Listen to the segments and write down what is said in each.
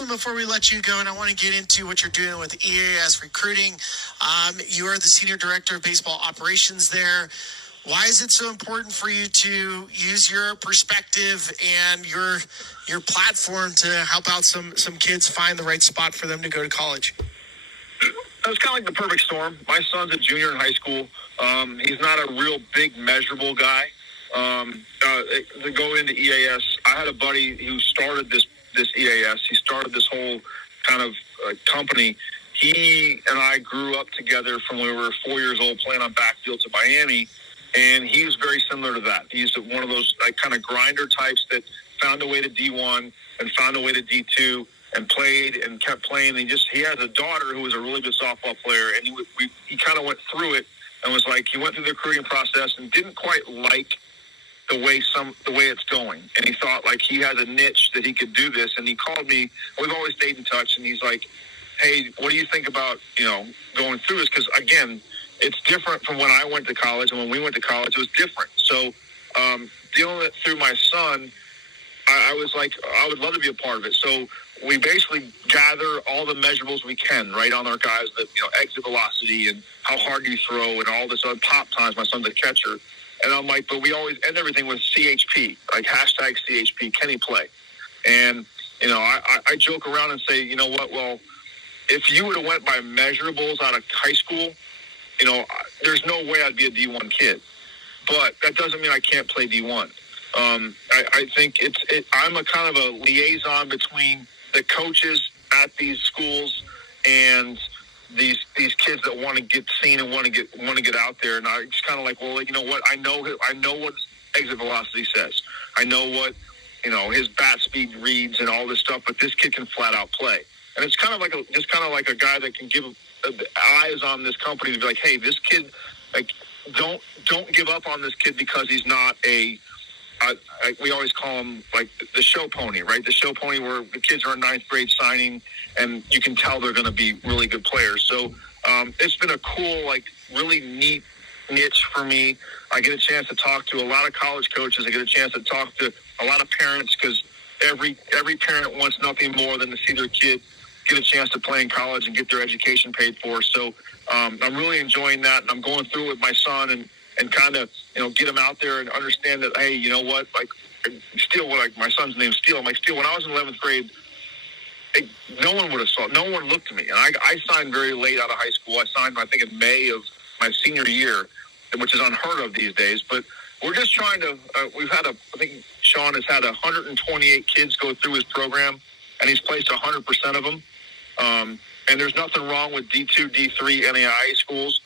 one before we let you go, and I want to get into what you're doing with EAS recruiting. You are the Senior Director of Baseball Operations there. Why is it so important for you to use your perspective and your platform to help out some kids find the right spot for them to go to college? It's kind of like the perfect storm. My son's a junior in high school. He's not a real big measurable guy. To go into EAS, I had a buddy who started this EAS. He started this whole kind of company. He and I grew up together from when we were 4 years old playing on backfields at Miami, and he's very similar to that. He's one of those kind of grinder types that found a way to D1 and found a way to D2 and played and kept playing. He has a daughter who was a really good softball player, and he kind of went through it and was like, he went through the recruiting process and didn't quite like the way it's going. And he thought like he has a niche that he could do this. And he called me. We've always stayed in touch. And he's like, hey, what do you think about, going through this? Because again, it's different from when I went to college, and when we went to college, it was different. So, dealing it through my son, I was like, I would love to be a part of it. So we basically gather all the measurables we can, right, on our guys, that, exit velocity and how hard you throw and all this other pop times. My son's a catcher. And I'm like, but we always end everything with CHP, like hashtag CHP, can he play? And, I joke around and say, you know what, well, if you would have went by measurables out of high school, there's no way I'd be a D1 kid. But that doesn't mean I can't play D1. I think I'm a kind of a liaison between the coaches at these schools and these kids that want to get seen and want to get out there. And I just kind of like, well, you know what? I know what exit velocity says. I know what his bat speed reads and all this stuff. But this kid can flat out play. And it's kind of like a guy that can give eyes on this company to be like, hey, this kid, like, don't give up on this kid because he's not we always call him like the show pony, right? The show pony where the kids are in ninth grade signing and you can tell they're going to be really good players. So it's been a cool, like really neat niche for me. I get a chance to talk to a lot of college coaches. I get a chance to talk to a lot of parents because every parent wants nothing more than to see their kid get a chance to play in college and get their education paid for. So I'm really enjoying that, and I'm going through it with my son and kind of, get him out there and understand that, hey, you know what, like, Steele, like my son's name's Steele. I'm like, Steele, when I was in 11th grade, no one looked at me. And I signed very late out of high school. I signed, I think, in May of my senior year, which is unheard of these days. But we're just trying to, I think Sean has had 128 kids go through his program, and he's placed 100% of them. And there's nothing wrong with D2, D3 NAIA schools.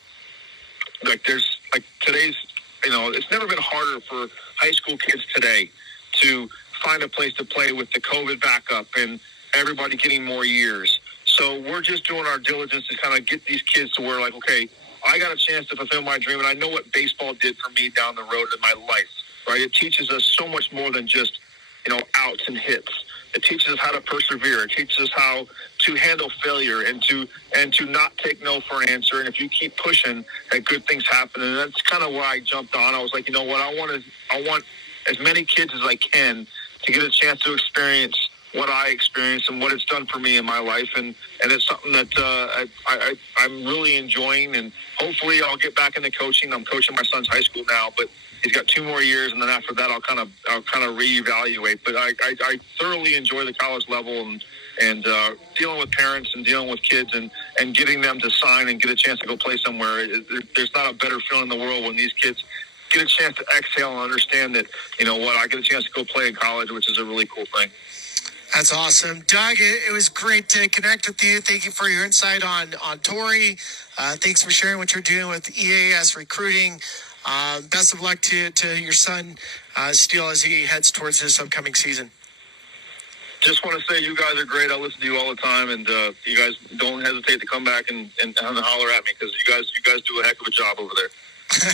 Like today's, it's never been harder for high school kids today to find a place to play with the COVID backup and everybody getting more years. So we're just doing our diligence to kind of get these kids to where, like, okay, I got a chance to fulfill my dream, and I know what baseball did for me down the road in my life, right? It teaches us so much more than just, outs and hits. It teaches us how to persevere. It teaches us how to handle failure and to not take no for an answer. And if you keep pushing, that good things happen. And that's kind of why I jumped on. I was like, you know what? I want as many kids as I can to get a chance to experience what I experienced and what it's done for me in my life. And it's something that I'm really enjoying. And hopefully I'll get back into coaching. I'm coaching my son's high school now, but he's got 2 more years, and then after that, I'll kind of reevaluate. But I thoroughly enjoy the college level and dealing with parents and dealing with kids and getting them to sign and get a chance to go play somewhere. There's not a better feeling in the world when these kids get a chance to exhale and understand that, I get a chance to go play in college, which is a really cool thing. That's awesome. Doug, it was great to connect with you. Thank you for your insight on Torrey. Thanks for sharing what you're doing with EAS recruiting. Best of luck to your son, Steele, as he heads towards this upcoming season. Just want to say you guys are great. I listen to you all the time, and you guys don't hesitate to come back and holler at me because you guys do a heck of a job over there.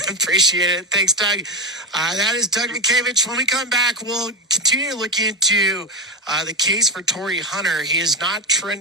Appreciate it. Thanks, Doug. That is Doug Mientkiewicz. When we come back, we'll continue to look into the case for Torrey Hunter. He is not trending.